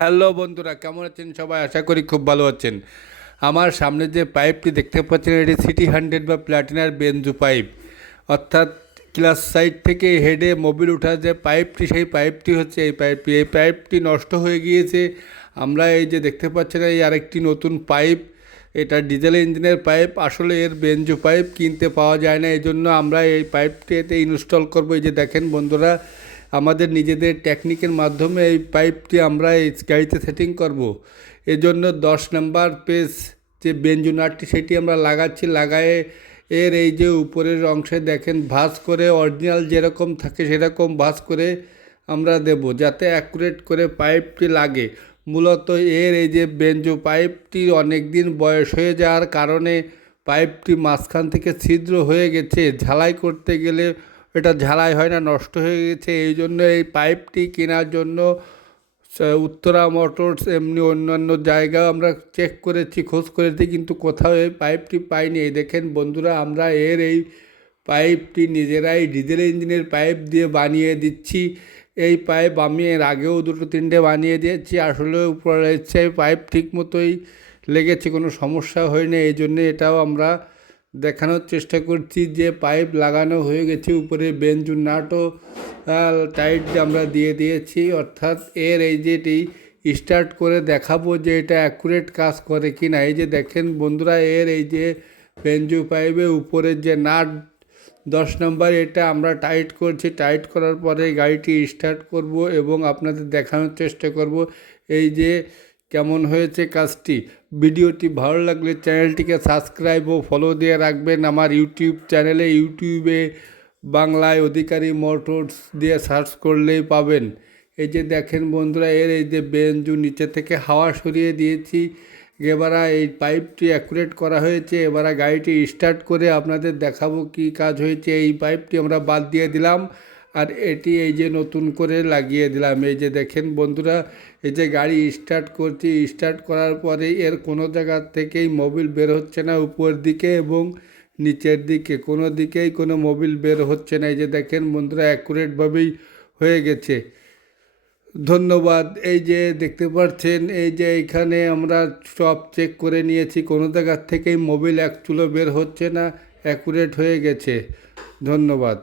Hello বন্ধুরা, কেমন আছেন সবাই? আশা করি খুব ভালো আছেন। আমার সামনে যে পাইপটি দেখতে পাচ্ছেন, এটি সিটি 100 বা প্ল্যাটিনার বেনজো পাইপ, অর্থাৎ ক্লাস সাইড থেকে হেডে মোবিল ওঠা যে পাইপটি, সেই পাইপটি হচ্ছে এই পাইপটি নষ্ট হয়ে গিয়েছে। আমরা এই যে দেখতে পাচ্ছেন, এই আরেকটি নতুন পাইপ, এটা ডিজেল ইঞ্জিনের পাইপ। আসলে এর বেনজো পাইপ কিনতে পাওয়া যায় না, এই জন্য আমরা এই পাইপটি এতে ইনস্টল করবো। এই যে দেখেন বন্ধুরা, আমাদের নিজেদের টেকনিকের মাধ্যমে এই পাইপটি আমরা এই গাড়িতে সেটিং করব। এজন্য 10 নম্বর পেজ যে বেনজো নাটটি, সেটি আমরা লাগায়ে এর এই যে উপরের অংশে দেখেন ভাঁজ করে, অরিজিনাল যেরকম থাকে সেরকম ভাঁজ করে আমরা দেব, যাতে অ্যাকুরেট করে পাইপটি লাগে। মূলত এর এই যে বেনজো পাইপটি অনেক দিন বয়স হয়ে যাওয়ার কারণে পাইপটি মাঝখান থেকে ছিদ্র হয়ে গেছে। ঝালাই করতে গেলে এটা ঝালাই হয় না, নষ্ট হয়ে গেছে। এই জন্য এই পাইপটি কেনার জন্য উত্তরা মোটরস, এমনি অন্যান্য জায়গাও আমরা চেক করেছি, খোঁজ করেছি, কিন্তু কোথাও এই পাইপটি পাইনি। এই দেখেন বন্ধুরা, আমরা এই পাইপটি নিজেরাই ডিজেল ইঞ্জিনের পাইপ দিয়ে বানিয়ে দিচ্ছি। এই পাইপ আমি এর আগেও 2-3টে বানিয়ে দিয়েছি। আসলে উপরে হচ্ছে পাইপ ঠিক মতোই লেগেছে, কোনো সমস্যা হয়নি। এই জন্যে এটাও আমরা দেখানোর চেষ্টা করছি যে পাইপ লাগানো হয়ে গেছে। উপরে বেনজো নাটও টাইট আমরা দিয়ে দিয়েছি, অর্থাৎ এর এই যেটি স্টার্ট করে দেখাবো যে এটা অ্যাকুরেট কাজ করে কি না। এই যে দেখেন বন্ধুরা, এর এই যে বেনজো পাইপের উপরের যে নাট 10 নম্বর, এটা আমরা টাইট করছি। টাইট করার পরে গাড়িটি স্টার্ট করব এবং আপনাদের দেখানোর চেষ্টা করব এই যে কেমন হয়েছে কাজটি। ভিডিওটি ভালো লাগলে চ্যানেলটিকে সাবস্ক্রাইব ও ফলো দিয়ে রাখবেন। আমার ইউটিউব চ্যানেলে, ইউটিউবে বাংলায় অধিকারী মোটরস দিয়ে সার্চ করলেই পাবেন। এই যে দেখেন বন্ধুরা, এর এই যে বেনজো নিচে থেকে হাওয়া সরিয়ে দিয়েছি। এবারে এই পাইপটি অ্যাকুরেট করা হয়েছে। এবারে গাড়িটি স্টার্ট করে আপনাদের দেখাবো কি কাজ হয়েছে। এই পাইপটি আমরা বাদ দিয়ে দিলাম, আর এটি এই যে নতুন করে লাগিয়ে দিলাম। এই যে দেখেন বন্ধুরা, এই যে গাড়ি স্টার্ট করছি, স্টার্ট করার পরে এর কোনো জায়গার থেকেই মোবিল বের হচ্ছে না, উপর দিকে এবং নিচের দিকে কোনো দিকেই কোনো মোবিল বের হচ্ছে না। এই যে দেখেন বন্ধুরা, অ্যাকুরেটভাবেই হয়ে গেছে। ধন্যবাদ। এই যে দেখতে পাচ্ছেন, এই যে এখানে আমরা সব চেক করে নিয়েছি, কোনো জায়গার থেকেই মোবিল এক চুলো বের হচ্ছে না, অ্যাকুরেট হয়ে গেছে। ধন্যবাদ।